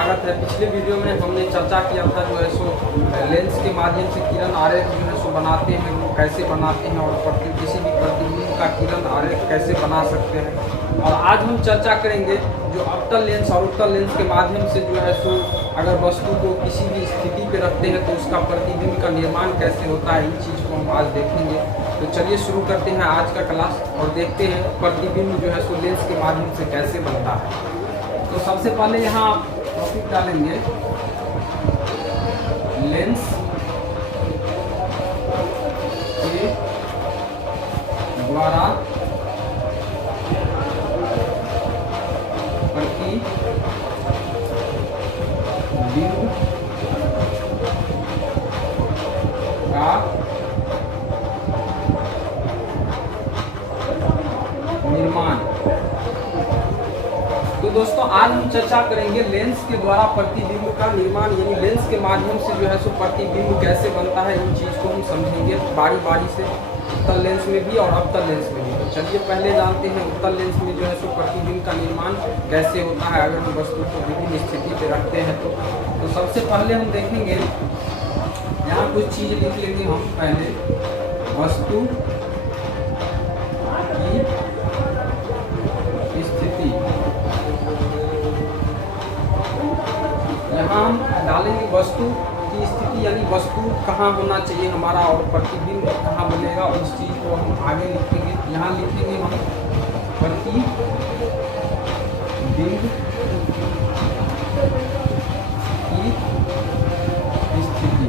स्वागत है। पिछले वीडियो में हमने चर्चा किया था जो है सो लेंस के माध्यम से किरण आरेख जो है सो बनाते हैं, वो कैसे बनाते हैं और किसी भी प्रतिबिंब का किरण आरेख कैसे बना सकते हैं। और आज हम चर्चा करेंगे जो अवतल लेंस और उत्तल लेंस के माध्यम से जो है सो अगर वस्तु को किसी भी स्थिति पे रखते हैं तो उसका प्रतिबिंब का निर्माण कैसे होता है, इन चीज़ को हम आज देखेंगे। तो चलिए शुरू करते हैं आज का क्लास और देखते हैं प्रतिबिंब जो है सो लेंस के माध्यम से कैसे बनता है। तो सबसे पहले यहाँ आप टॉपिक डालेंगे लेंस के द्वारा प्रतिबिंब का निर्माण। तो दोस्तों आज हम चर्चा करेंगे लेंस के द्वारा प्रतिबिंब का निर्माण, यानी लेंस के माध्यम से जो है सो प्रतिबिंब कैसे बनता है, इन चीज़ को हम समझेंगे बारी बारी से, उत्तल लेंस में भी और अवतल लेंस में भी। तो चलिए पहले जानते हैं उत्तल लेंस में जो है सो प्रतिबिंब का निर्माण कैसे होता है अगर हम वस्तु को विभिन्न स्थिति पे रखते हैं तो सबसे पहले हम देखेंगे, यहाँ कुछ चीज़ लिख लेंगे हम पहले, वस्तु की स्थिति। यहाँ हम डालेंगे वस्तु की स्थिति, यानी वस्तु कहाँ होना चाहिए हमारा और प्रतिबिंब कहाँ बनेगा, उस चीज़ को हम आगे लिखेंगे। यहाँ लिखेंगे हम प्रतिबिंब की स्थिति।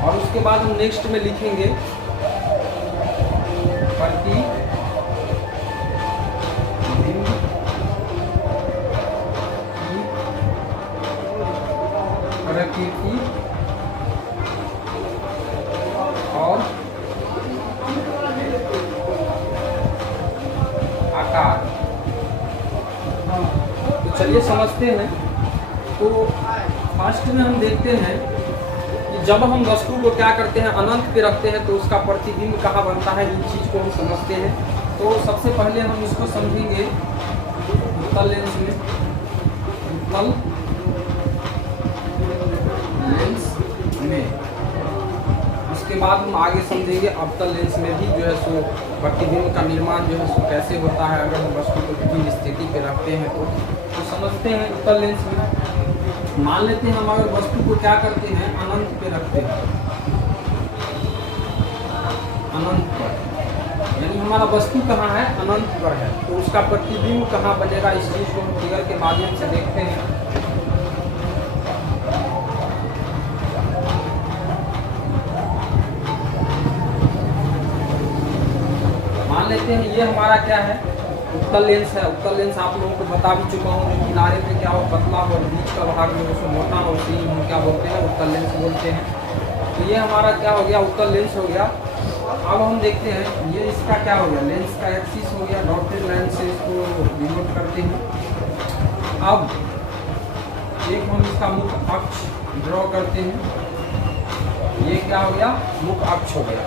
और उसके बाद हम नेक्स्ट में लिखेंगे प्रतिबिंब प्रकृति और आकार। तो चलिए समझते हैं। तो फर्स्ट में हम देखते हैं कि जब हम वस्तु को क्या करते हैं, अनंत पे रखते हैं तो उसका प्रतिबिंब कहाँ बनता है, इन चीज़ को हम समझते हैं। तो सबसे पहले हम इसको समझेंगे उत्तल लेंस में, उत्तल लेंस में। उसके बाद हम आगे समझेंगे अवतल लेंस में भी जो है सो प्रतिबिंब का निर्माण जो है सो कैसे होता है अगर हम वस्तु को विभिन्न स्थिति पे रखते हैं तो समझते हैं। उत्तल लेंस में मान लेते हैं हम अगर वस्तु को क्या करते हैं, अनंत पे रखते हैं, अनंत पर, यानी हमारा वस्तु कहाँ है, अनंत पर है, तो उसका प्रतिबिंब कहाँ बनेगा, इस चीज़ को हम फिगर के माध्यम से देखते हैं। मान लेते हैं ये हमारा क्या है, उत्तल लेंस है। उत्तल लेंस आप लोगों को बता भी चुका हूँ, जो किनारे पे क्या हो पतला हो और बीच का भाग में उसको मोटा हो, उसी हम क्या बोलते हैं, उत्तल लेंस बोलते हैं। तो ये हमारा क्या हो गया, उत्तल लेंस हो गया। अब हम देखते हैं ये इसका क्या हो गया, लेंस का एक्सिस हो गया, डॉटेड लाइन से इसको डिनोट करते हैं। अब एक हम इसका मुख्य अक्ष ड्रॉ करते हैं, ये क्या हो गया, मुख्य अक्ष हो गया।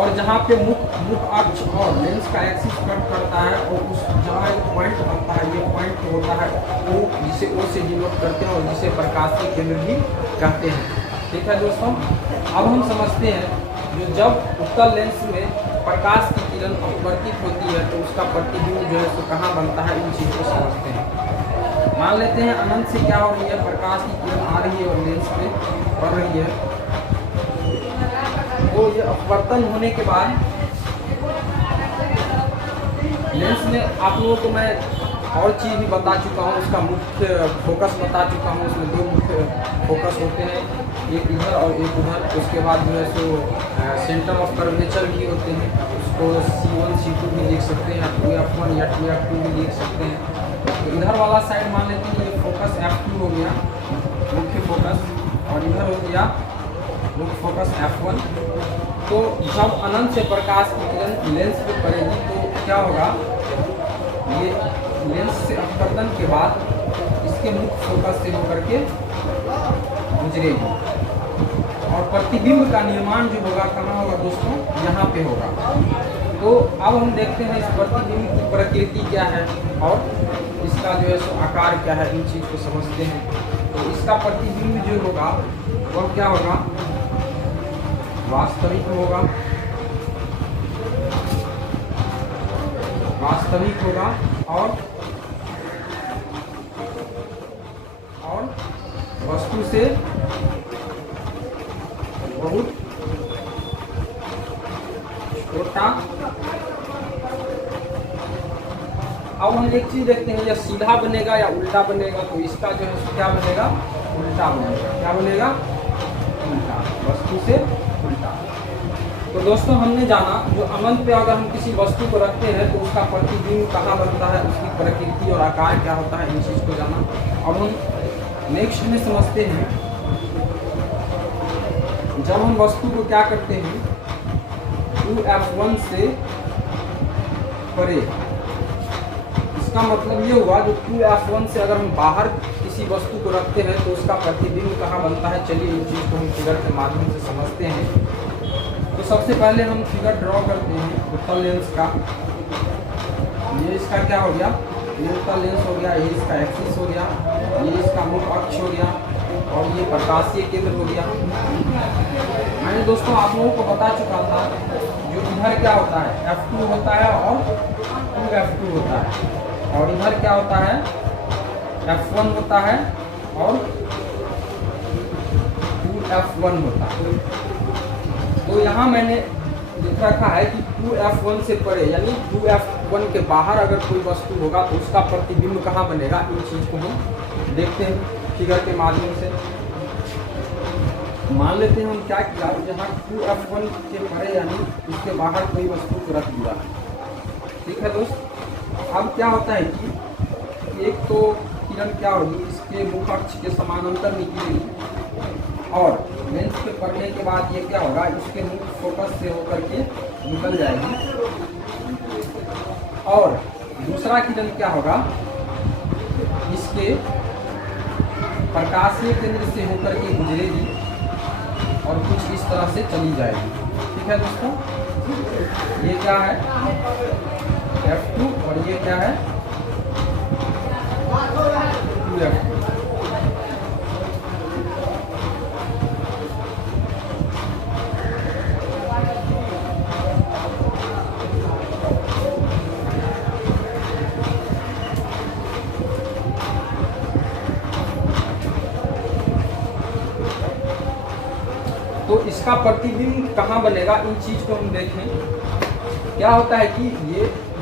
और जहाँ पे मुख्य अक्ष और लेंस का एक्सिस कट करता है और उस जहाँ एक पॉइंट बनता है, ये पॉइंट होता है ओ, जिसे ओ से डिनोट करते हैं और जिसे प्रकाशीय केंद्र भी कहते हैं। ठीक है दोस्तों, अब हम समझते हैं जो जब उत्तल लेंस में प्रकाश की किरण अपवर्तित होती है तो उसका प्रतिबिंब जो है तो कहाँ बनता है, इन चीज़ को समझते हैं। मान लेते हैं अनंत से क्या हो रही है, प्रकाश की किरण आ रही है और लेंस पे पड़ रही है, तो ये अपवर्तन होने के बाद लेंस में आप लोगों को मैं और चीज़ भी बता चुका हूँ, उसका मुख्य फोकस बता चुका हूँ। उसमें दो मुख्य फोकस होते हैं, एक इधर और एक उधर। उसके बाद जो है सो सेंटर ऑफ कर्वेचर भी होते हैं, उसको C1 C2 भी लिख सकते हैं, 2F1 या 2F2 भी लिख सकते हैं। तो इधर वाला साइड मान लेते हैं ये फोकस F2 हो गया, मुख्य फोकस, और इधर हो गया मुख्य फोकस F1। तो जब अनंत से प्रकाश की किरण लेंस पे पड़ेगी तो क्या होगा, ये लेंस से अपवर्तन के बाद इसके मुख्य फोकस से होकर के गुजरेगी और प्रतिबिंब का निर्माण जो होगा कहाँ होगा दोस्तों, यहाँ पे होगा। तो अब हम देखते हैं इस प्रतिबिंब की प्रकृति क्या है और इसका जो है सो आकार क्या है, इन चीज़ को समझते हैं। तो इसका प्रतिबिंब जो होगा वह क्या होगा, वास्तविक होगा, वास्तविक होगा और वस्तु से बहुत छोटा। अब हम एक चीज देखते हैं, या सीधा बनेगा या उल्टा बनेगा। तो इसका जो है क्या बनेगा, उल्टा बनेगा। क्या बनेगा, उल्टा, वस्तु से उल्टा। तो दोस्तों हमने जाना जो अनंत पे अगर हम किसी वस्तु को रखते हैं तो उसका प्रतिबिंब कहाँ बनता है, उसकी प्रकृति और आकार क्या होता है, इन चीज को जाना। अब हम नेक्स्ट में समझते हैं, जब हम वस्तु को क्या करते हैं 2F1 से परे, इसका मतलब ये हुआ जो 2F1 से अगर हम बाहर किसी वस्तु को रखते हैं तो उसका प्रतिबिंब कहाँ बनता है। चलिए इन चीज़ को हम फिगर के माध्यम से समझते हैं। तो सबसे पहले हम फिगर ड्रॉ करते हैं उत्तल लेंस का। ये इसका क्या हो गया, ये उत्तल लेंस हो गया, ये इसका एक्सिस हो गया, ये इसका मुख्य अक्ष हो गया और ये प्रकाशीय केंद्र हो गया। मैंने दोस्तों आप लोगों को बता चुका था जो इधर क्या होता है F2 होता है और 2F2 होता है, और इधर क्या होता है F1 होता है और 2F1 होता है। तो यहाँ मैंने लिख रखा है कि 2F1 से परे यानी 2F1 के बाहर अगर कोई वस्तु होगा तो उसका प्रतिबिंब कहाँ बनेगा। इन चीज़ को हम देखते हैं फिगर के माध्यम से। मान लेते हैं हम क्या किया, जहाँ 2F1 के परे यानी इसके बाहर कोई वस्तु को रख दिया। ठीक है दोस्त, अब क्या होता है कि एक तो किरण क्या होगी, इसके मुख्य अक्ष के समानांतर निकलेगी और लेंस पे पड़ने के बाद ये क्या होगा, इसके मुख्य फोकस से होकर के निकल जाएगी। और दूसरा किरण क्या होगा, इसके प्रकाशीय केंद्र से होकर के गुजरेगी और कुछ इस तरह से चली जाएगी। ठीक है दोस्तों, ये क्या है F2 और ये क्या है 2F2। तो इसका प्रतिबिंब कहाँ बनेगा, इन चीज को हम देखें। क्या होता है कि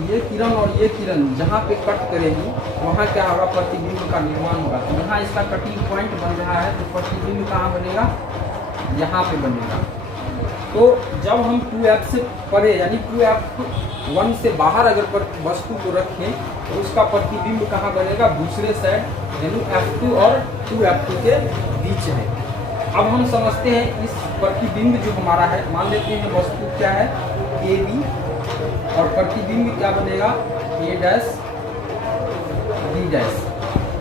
ये किरण और ये किरण जहाँ पे कट करेगी वहाँ क्या होगा, प्रतिबिंब का निर्माण होगा। तो यहाँ इसका कटिंग पॉइंट बन रहा है तो प्रतिबिंब कहाँ बनेगा, यहाँ पे बनेगा। तो जब हम 2F से परे यानी 2F1 से बाहर अगर वस्तु को रखें तो उसका प्रतिबिंब कहाँ बनेगा, दूसरे साइड यानी F2 और 2F2 के बीच में। अब हम समझते हैं इस प्रतिबिंब जो हमारा है, मान लेते हैं वस्तु क्या है AB और प्रतिबिंब क्या बनेगा A' B'।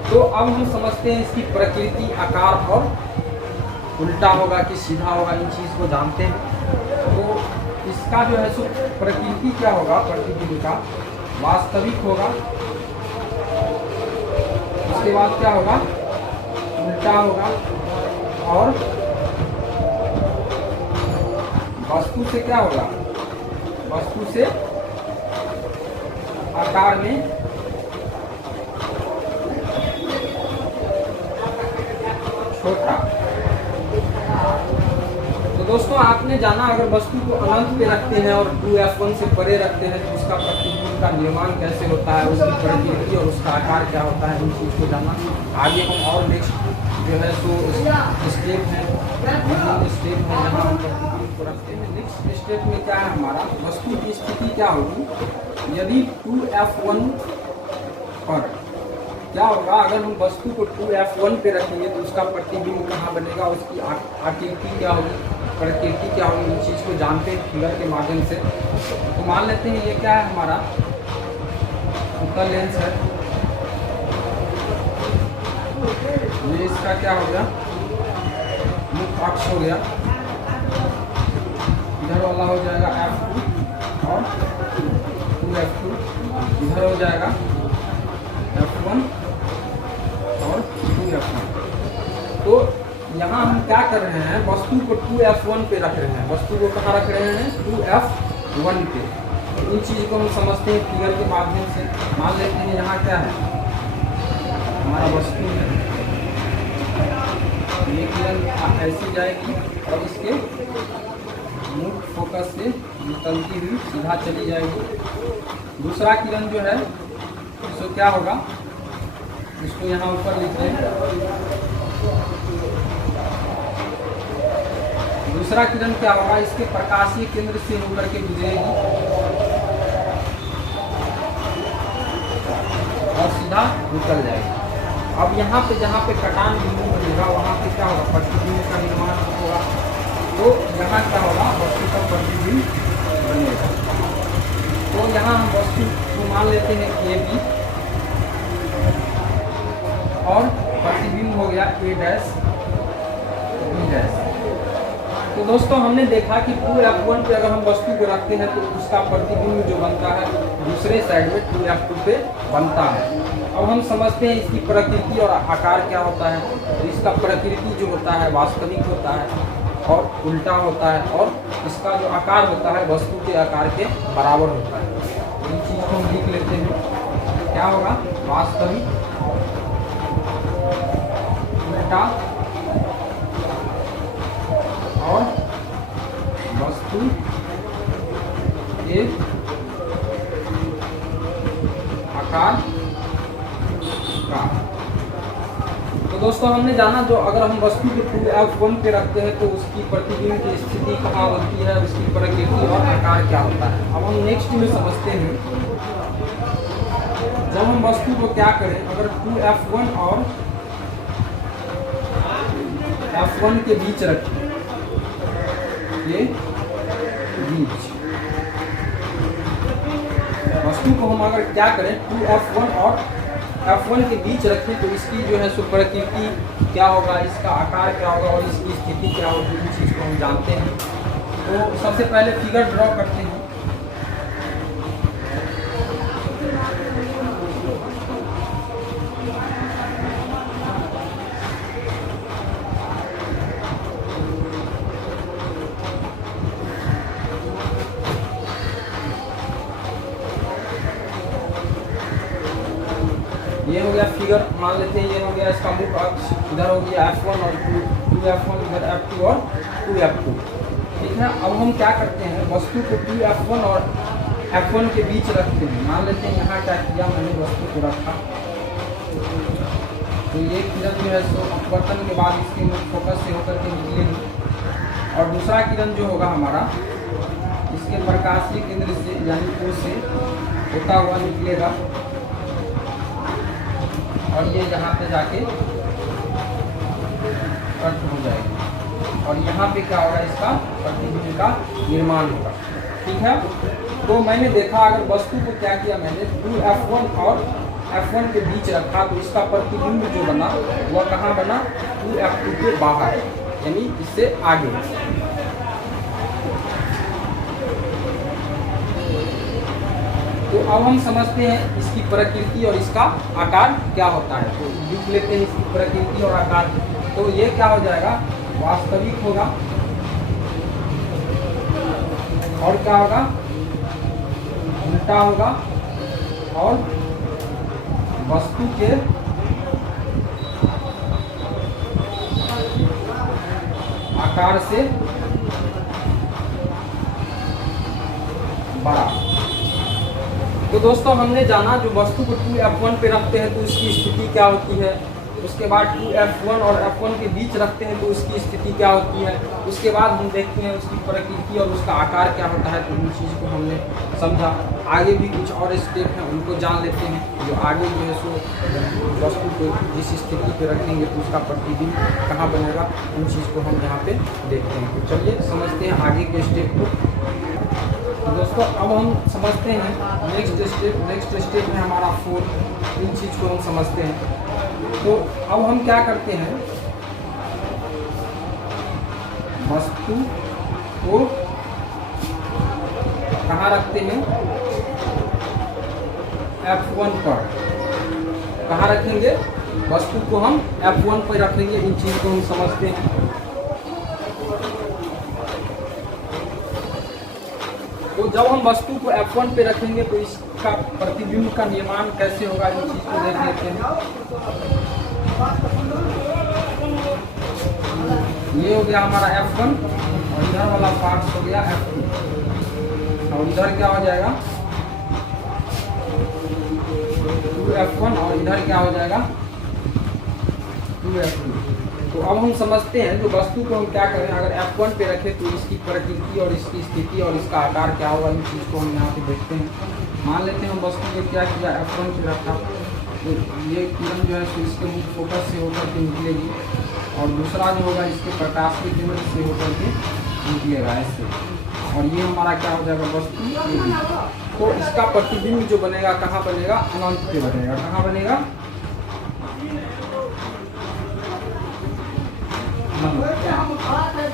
तो अब हम समझते हैं इसकी प्रकृति, आकार और उल्टा होगा कि सीधा होगा, इन चीज़ को जानते हैं। तो इसका जो है सो प्रकृति क्या होगा, प्रतिबिंब का वास्तविक होगा, उसके बाद क्या होगा उल्टा होगा और वस्तु से क्या होगा, वस्तु से आकार में छोटा। तो दोस्तों आपने जाना अगर वस्तु को अनंत पे रखते हैं और 2F1 से परे रखते हैं तो उसका प्रतिबिंब का निर्माण कैसे होता है, उसकी प्रकृति और उसका आकार क्या होता है, इन चीज़ को जाना। आगे हम और नेक्स्ट जो है सो स्टेप है, स्टेप है जहाँ हम प्रतिबिंब को रखते हैं। नेक्स्ट स्टेप में क्या है हमारा, वस्तु की स्थिति क्या होगी यदि 2F1 पर क्या होगा, अगर हम वस्तु को 2F1 पे रखेंगे तो उसका प्रतिबिंब कहाँ बनेगा, उसकी आकृति क्या होगी, प्रकृति क्या होगी, इन चीज़ को जानते हैं फिगर के माध्यम से। तो मान लेते हैं ये क्या है हमारा उत्तल लेंस है, ये इसका क्या हो गया मुख्य अक्ष हो गया, इधर वाला हो जाएगा F2 और 2F2, इधर हो जाएगा F1 और 2F1। तो यहाँ हम क्या कर रहे हैं, वस्तु को 2F1 पे रख रहे हैं, वस्तु को कहाँ रख रहे हैं, 2F1 पे। तो इन चीज़ को हम समझते हैं फिगर के माध्यम से। मान लेते हैं यहाँ क्या है, हमारा वस्तु है, ये किरण ऐसी जाएगी और इसके मुख्य फोकस से निकलती हुई सीधा चली जाएगी। दूसरा किरण जो है इसको क्या होगा, इसको यहाँ ऊपर लिख लें। दूसरा किरण क्या होगा, इसके प्रकाशीय केंद्र से होकर के गुजरेगी और सीधा निकल जाएगी। अब यहाँ पे जहाँ पे कटान बिंदु बनेगा वहाँ पे क्या होगा, प्रतिबिंब का निर्माण होगा। तो यहाँ क्या होगा, वस्तु का प्रतिबिंब बनेगा। तो यहाँ हम वस्तु को मान लेते हैं AB और प्रतिबिंब हो गया A डैश B डैश। तो दोस्तों हमने देखा कि 2F1 पे अगर हम वस्तु को रखते हैं तो उसका प्रतिबिंब जो बनता है दूसरे साइड में 2F2 पे बनता है। अब हम समझते हैं इसकी प्रकृति और आकार क्या होता है। तो इसका प्रकृति जो होता है वास्तविक होता है और उल्टा होता है, और इसका जो आकार होता है वस्तु के आकार के बराबर होता है। इन चीज़ को हम लिख लेते हैं, क्या होगा, वास्तविक, उल्टा और वस्तु के आकार का। तो दोस्तों हमने जाना जो अगर हम वस्तु को 2F1 पे रखते हैं तो उसकी प्रतिबिंब की स्थिति कहाँ होती है, उसकी प्रकृति और आकार क्या होता है। अब हम नेक्स्ट में समझते हैं, जब हम वस्तु को क्या करें, अगर 2F1 और F1 के बीच रखें, ये बीच वस्तु को हम अगर क्या करें 2F1 और F1 के बीच रखें तो इसकी जो है सो प्रकृति क्या होगा, इसका आकार क्या होगा और इसकी स्थिति क्या होगी, इस चीज़ को हम जानते हैं। तो सबसे पहले फिगर ड्रॉ करते हैं। ये हो गया फिगर, मान लेते हैं ये हो गया इसका मुख्य अक्ष, इधर हो गया F1 और 2F1, इधर F2 और 2F2। ठीक है, अब हम क्या करते हैं, वस्तु को 2F1 और F1 के बीच रखते हैं। मान लेते हैं यहाँ क्या किया, मैंने वस्तु को रखा, तो ये किरण जो है सो अपवर्तन के बाद इसके मुख्य फोकस से होकर के निकलेगी और दूसरा किरण जो होगा हमारा इसके प्रकाशीय केंद्र से यानी O से होता हुआ निकलेगा और ये यहाँ पे जाके कट हो जाएगी और यहाँ पे क्या होगा, इसका प्रतिबिंब का निर्माण होगा। ठीक है, तो मैंने देखा अगर वस्तु को क्या किया, मैंने 2F1 और F1 के बीच रखा तो इसका प्रतिबिंब जो बना वह कहाँ बना, 2F2 के बाहर, यानी इससे आगे। तो अब हम समझते हैं इसकी प्रकृति और इसका आकार क्या होता है। तो लिख लेते हैं इसकी प्रकृति और आकार। तो ये क्या हो जाएगा, वास्तविक होगा और क्या होगा, उल्टा होगा और वस्तु के आकार से बड़ा। तो दोस्तों हमने जाना जो वस्तु को 2F1 पे रखते हैं तो उसकी स्थिति क्या होती है, उसके बाद 2F1 और F1 के बीच रखते हैं तो उसकी स्थिति क्या होती है, उसके बाद हम देखते हैं उसकी प्रकृति और उसका आकार क्या होता है। तो उन चीज़ को हमने समझा। आगे भी कुछ और स्टेप हैं उनको जान लेते हैं, जो आगे जो है सो वस्तु को जिस स्थिति पे रखेंगे तो उसका प्रतिबिंब कहाँ बनेगा, उन चीज़ को हम यहाँ पे देखते हैं। तो चलिए समझते हैं आगे के स्टेप को। तो दोस्तों अब हम समझते हैं नेक्स्ट स्टेप में हमारा 4, इन चीज़ को हम समझते हैं। तो अब हम क्या करते हैं, वस्तु को कहाँ रखते हैं, F1 पर। कहाँ रखेंगे? वस्तु को हम F1 पर रखेंगे। इन चीज को हम समझते हैं। तो जब हम वस्तु को F1 पे रखेंगे तो इसका प्रतिबिंब का निर्माण कैसे होगा, इन चीज को देख लेते हैं। ये हो गया हमारा F1 और इधर वाला पार्ट हो गया F2 और इधर क्या हो जाएगा 2F1 और इधर क्या हो जाएगा 2F2। तो अब हम समझते हैं जो वस्तु को हम क्या करें, अगर F1 पे रखें तो इसकी प्रकृति और इसकी स्थिति और इसका आकार क्या होगा, इन चीज़ को हम यहाँ पे देखते हैं। मान लेते हैं हम वस्तु को क्या किया, F1 पे रखा, तो ये किरण जो है सो इसके मुख्य फोकस से होकर के निकलेगी और दूसरा जो होगा इसके प्रकाश के केंद्र से होकर के निकलेगा ऐसे, और ये हमारा क्या हो जाएगा वस्तु। तो इसका प्रतिबिंब जो बनेगा कहाँ बनेगा, अनंत पे बनेगा। कहाँ बनेगा?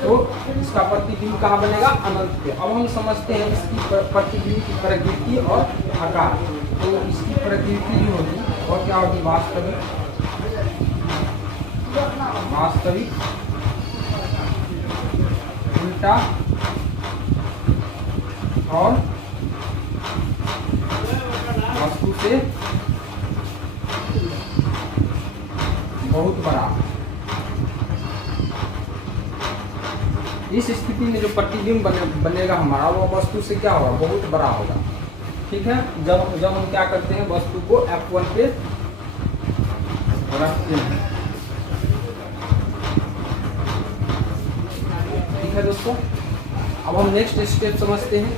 तो इसका प्रतिबिंब कहाँ बनेगा? अनंत पे। अब हम समझते हैं इसकी प्रतिबिंब की प्रकृति और आकार। तो इसकी प्रकृति जो होगी और क्या होगी, वास्तविक, उल्टा और वस्तु से बहुत बड़ा। इस स्थिति में जो प्रतिबिंब बनेगा हमारा वो वस्तु से क्या होगा, बहुत बड़ा होगा। ठीक है। जब हम क्या करते हैं, वस्तु को F1 पे रखते हैं। ठीक है दोस्तों, अब हम नेक्स्ट स्टेप समझते हैं।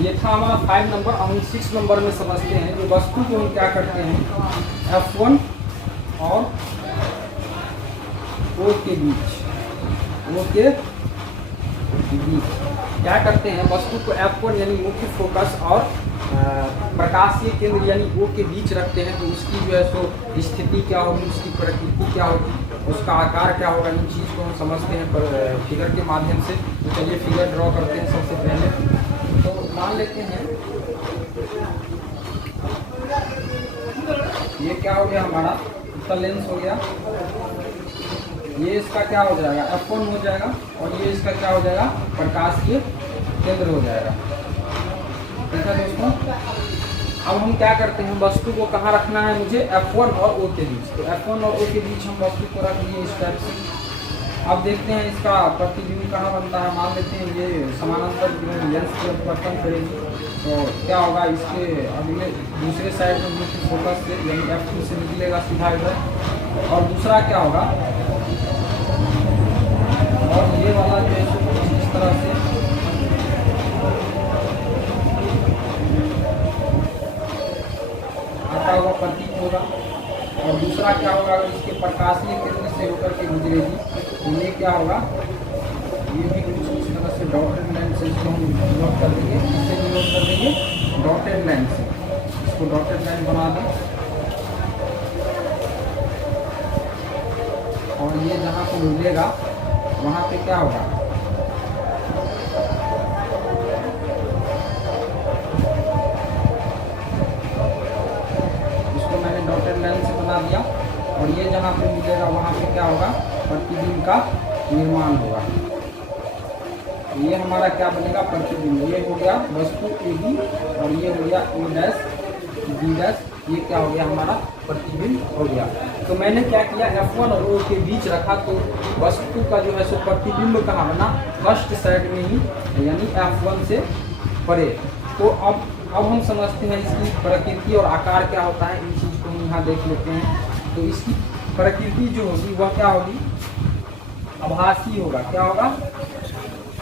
ये था हमारा 5 नंबर। अब हम 6 नंबर में समझते हैं जो वस्तु को हम क्या करते हैं, F1 और O के बीच क्या करते हैं, वस्तु को F1 यानी मुख्य फोकस और प्रकाशीय केंद्र यानी O के बीच रखते हैं। तो उसकी जो है सो स्थिति क्या होगी, उसकी प्रकृति क्या होगी, उसका आकार क्या होगा, इन चीज़ को हम समझते हैं फिगर के माध्यम से। तो चलिए फिगर ड्रॉ करते हैं सबसे पहले। तो मान लेते हैं ये क्या हो गया हमारा, इसका लेंस हो गया, ये इसका क्या हो जाएगा, F1 हो जाएगा, और ये इसका क्या हो जाएगा, प्रकाशीय केंद्र हो जाएगा। ठीक है दोस्तों, अब हम क्या करते हैं, वस्तु को कहाँ रखना है मुझे, F1 और O के बीच। तो F1 और O के बीच हम वस्तु को रख लिए इस टाइप से। अब देखते हैं इसका प्रतिबिंब कहाँ बनता है। मान लेते हैं ये समानांतर लेंस से परिवर्तन करेगी तो क्या होगा, इसके अगले दूसरे साइड में मुख्य फोकस से यानी F2 से निकलेगा सीधा इधर, और दूसरा क्या होगा, और ये वाला जो है इस तरह से आता हुआ प्रतीक होगा, और दूसरा क्या होगा, अगर इसके प्रकाशीय केंद्र से होकर के गुजरेगी तो ये क्या होगा, ये भी कुछ इस तरह से डॉटेड लाइन से इसको हम नोट कर देंगे, इससे भी नोट कर देंगे डॉटेड लाइन से, इसको डॉटेड लाइन बना दें। और ये जहाँ पे मिलेगा वहाँ पे क्या होगा, इसको मैंने डॉटेड लाइन से बना दिया, और ये जहाँ पे मिलेगा वहाँ पे क्या होगा, प्रतिबिंब का निर्माण होगा। ये हमारा क्या बनेगा, प्रतिबिंब। ये हो गया वस्तु AB और ये हो गया A डैश B डैश, ये क्या हो गया हमारा प्रतिबिंब हो गया। तो मैंने क्या किया, F1 और O के बीच रखा, तो वस्तु का जो है सो प्रतिबिंब कहाँ बना, फर्स्ट साइड में ही यानी F1 से परे। तो अब हम समझते हैं इसकी प्रकृति और आकार क्या होता है, इन चीज़ को हम यहाँ देख लेते हैं। तो इसकी प्रकृति जो होगी वह क्या होगी, आभासी होगा। क्या होगा,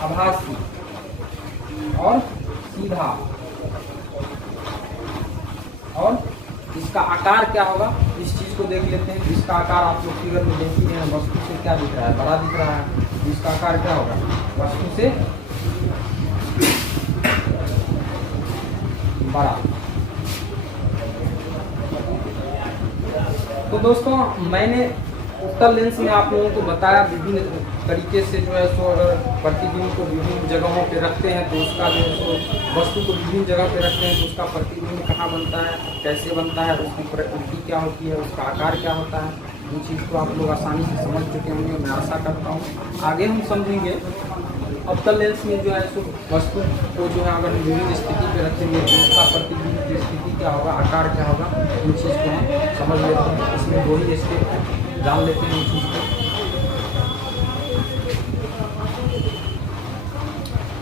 आभासी और सीधा, और इसका आकार क्या होगा, इस चीज़ को देख लेते हैं। इसका आकार आप लोग फिगर में देख ही रहे हैं, वस्तु से क्या दिख रहा है, बड़ा दिख रहा है। इसका आकार क्या होगा, वस्तु से बड़ा। तो दोस्तों मैंने उत्तल लेंस में आप लोगों को बताया विभिन्न तरीके से जो है सो अगर प्रतिबिंब को विभिन्न जगहों पे रखते हैं तो उसका जो है सो वस्तु को विभिन्न जगह पे रखते हैं तो उसका प्रतिबिंब कहाँ बनता है, कैसे बनता है, उसकी प्रकृति क्या होती है, उसका आकार क्या होता है, इन चीज़ को आप लोग आसानी से समझ चुके होंगे, मैं आशा करता हूँ। आगे हम समझेंगे अवतल लेंस में जो है सो वस्तु को जो है अगर हम विभिन्न स्थिति पे रखेंगे तो उसका प्रतिबिंब की स्थिति क्या होगा, आकार क्या होगा, इन चीज़ को हम समझ लेते हैं। इसमें दो ही स्टेप है, जान लेते हैं इस चीज़ को।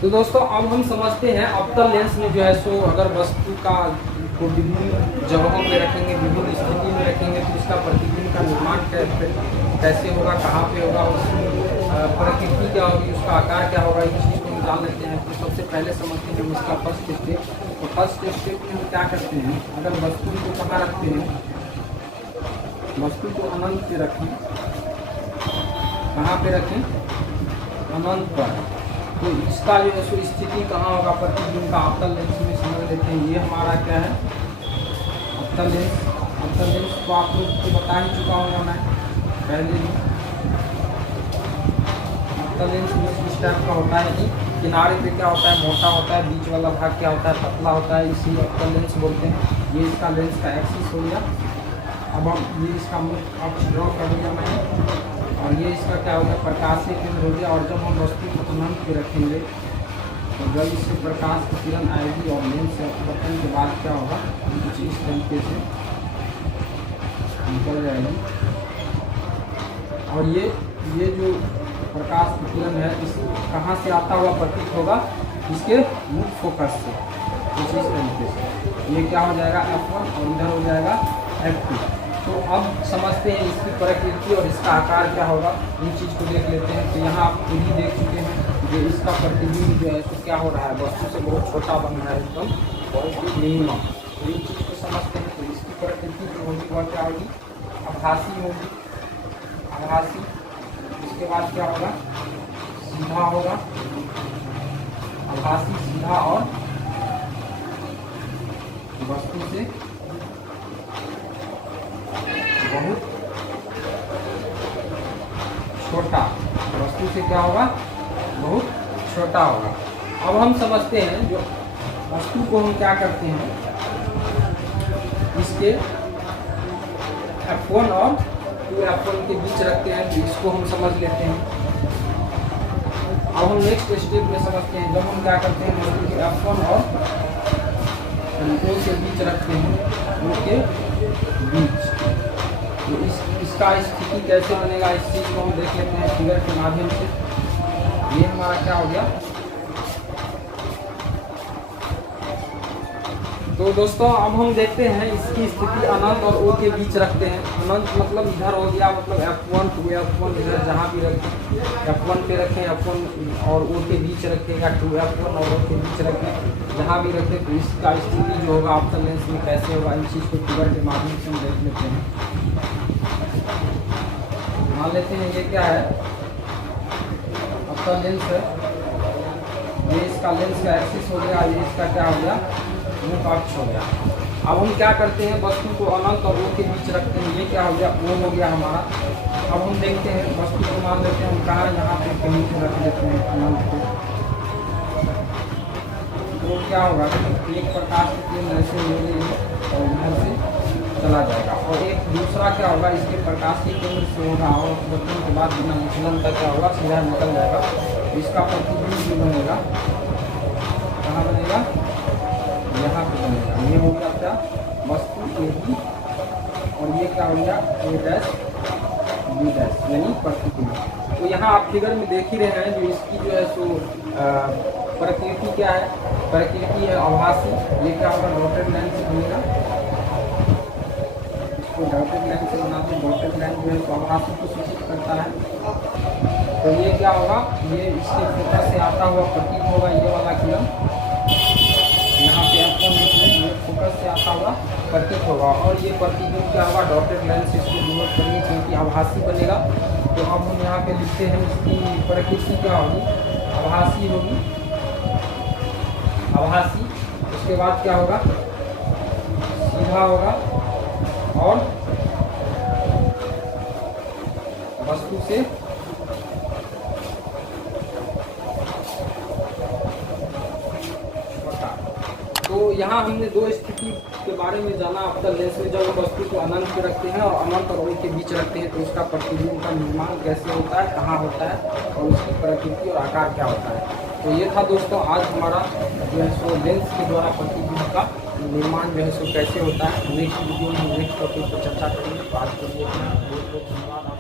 तो दोस्तों अब हम समझते हैं अवतल लेंस में जो है सो अगर वस्तु का को विभिन्न जगहों पे रखेंगे, विभिन्न स्थिति में रखेंगे तो इसका प्रतिबिंब का निर्माण कैसे होगा, कहाँ पे होगा, उसकी प्रकृति क्या होगी, उसका आकार क्या होगा, इस चीज़ को हम जान लेते हैं। तो सबसे पहले समझते हैं हम इसका फर्स्ट स्टेप। तो फर्स्ट स्टेप में हम क्या करते हैं, अगर वस्तु को कहाँ रखते हैं, वस्तु को अनंत पे रखें, कहाँ पे रखें, अनंत पर, तो इसका जो है सो स्थिति कहाँ होगा प्रतिबिंब का, अवतल लेंस में समझ लेते हैं। ये हमारा क्या है, अवतल लेंस। अवतल लेंस को आप लोग को बता ही चुका हूँ मैं पहले भी। अवतल लेंस इस टाइप का होता है कि किनारे पे क्या होता है, मोटा होता है, बीच वाला भाग क्या होता है, पतला होता है, इसी अवतल लेंस बोलते हैं। ये इसका लेंस का एक्सिस हो गया। अब हम ये इसका मुख्य अक्ष ड्रॉ कर दिया मैंने, और ये इसका क्या हो गया, प्रकाशीय केंद्र हो गया। और जब हम वस्तु को अनंत पे रखेंगे तो जब इससे प्रकाश की किरण आएगी और लेंस से अपवर्तन के बाद क्या होगा, कुछ इस तरीके से निकल जाएगी। और ये जो प्रकाश की किरण है इस कहाँ से आता हुआ प्रतीत होगा, इसके मुख्य फोकस से, कुछ इस तरीके से। ये क्या हो जाएगा F1 और इधर हो जाएगा F2। तो अब समझते हैं इसकी प्रकृति और इसका आकार क्या होगा, इन चीज़ को देख लेते हैं। तो यहाँ आप खुद ही देख चुके हैं कि इसका प्रतिबिंब जो है तो क्या हो रहा है, वस्तु से बहुत छोटा बन रहा है, एकदम बहुत ही मिनिमम। तो इन चीज़ को समझते हैं। तो इसकी प्रकृति जो होगी वह क्या होगी, आभासी होगी, आभासी। इसके बाद क्या होगा, सीधा होगा, आभासी, सीधा और वस्तु से बहुत छोटा, वस्तु से क्या होगा, बहुत छोटा होगा। अब हम समझते हैं जो वस्तु को हम क्या करते हैं, इसके F1 और 2F1 के बीच रखते हैं, तो इसको हम समझ लेते हैं। अब हम नेक्स्ट स्टेप में समझते हैं, जब हम क्या करते हैं, वस्तु के F1 और 2 के बीच रखते हैं, 2 के बीच, तो इसका स्थिति कैसे बनेगा, इस चीज़ को हम देख लेते हैं फिगर के माध्यम से। ये हमारा क्या हो गया। तो दोस्तों अब हम देखते हैं इसकी स्थिति अनंत और O के बीच रखते हैं। अनंत मतलब इधर हो गया, मतलब F1 2F1 इधर जहाँ भी रखें, F1 पे रखें, F1 और O के बीच रखेगा, 2F1 और O के बीच रखें, जहाँ भी रखें। तो इसका स्थिति जो होगा अवतल लेंस में कैसे होगा, इन चीज़ को फिगर के माध्यम से हम देख लेते हैं। मान लेते हैं ये क्या है, अवतल लेंस है, ये इसका लेंस का एक्सिस हो गया, ये इसका क्या हो गया, मुख्य अक्ष हो गया। अब हम क्या करते हैं, वस्तु को अनंत और O के बीच रखते हैं। ये क्या हो गया, O हो गया हमारा। अब हम देखते हैं वस्तु को, मान लेते हैं हम कहाँ, यहाँ पे कहीं पे रख देते हैं अनंत को। तो क्या होगा, एक प्रकाश की किरण ऐसे मिलेगी और इधर से चला जाएगा, और एक दूसरा क्या होगा, इसके प्रकाश के केंद्र से होगा और अपवर्तन के बाद बिना विचलन का क्या होगा, सीधा निकल जाएगा। तो इसका प्रतिबिंब भी बनेगा, कहाँ बनेगा, यहाँ पे बनेगा। ये हो गया क्या, वस्तु AB, और ये क्या हो गया A', B', यानी प्रतिबिंब। तो यहाँ आप फिगर में देख ही रहे हैं, जो इसकी जो है सो प्रकृति क्या है, प्रकृति है आभासी। ये क्या होगा, डॉटेड लाइन से बनेगा, इसको डॉटेड लाइन से बनाते हैं। डॉटेड लाइन जो है तो आभासी को सूचित करता है। तो ये क्या होगा, ये इसके फोकस से आता हुआ प्रतीत होगा, ये वाला किरण यहाँ पे F1 लिख लें, ये फोकस से आता हुआ प्रतीत होगा। और ये प्रतिबिंब क्या होगा, डॉटेड लाइन से इसको डिनोट करेंगे क्योंकि आभासी बनेगा। तो अब हम यहाँ पे लिखते हैं इसकी प्रकृति क्या होगी, आभासी होगी, आभासी। उसके बाद क्या होगा, सीधा होगा और वस्तु से बटा। तो यहाँ हमने दो स्थिति के बारे में जाना। अवतल लेंस में जब वस्तु को अनंत पे रखते हैं और अनंत और के बीच रखते हैं तो उसका प्रतिबिंब का निर्माण कैसे होता है, कहाँ होता है और उसकी प्रकृति और आकार क्या होता है। तो ये था दोस्तों आज हमारा जो है सो लेंस के द्वारा प्रतिबिंब का निर्माण जो है सो कैसे होता है। नेक्स्ट वीडियो में नेक्स्ट टॉपिक पर चर्चा करेंगे। तो आज के लिए बहुत बहुत धन्यवाद।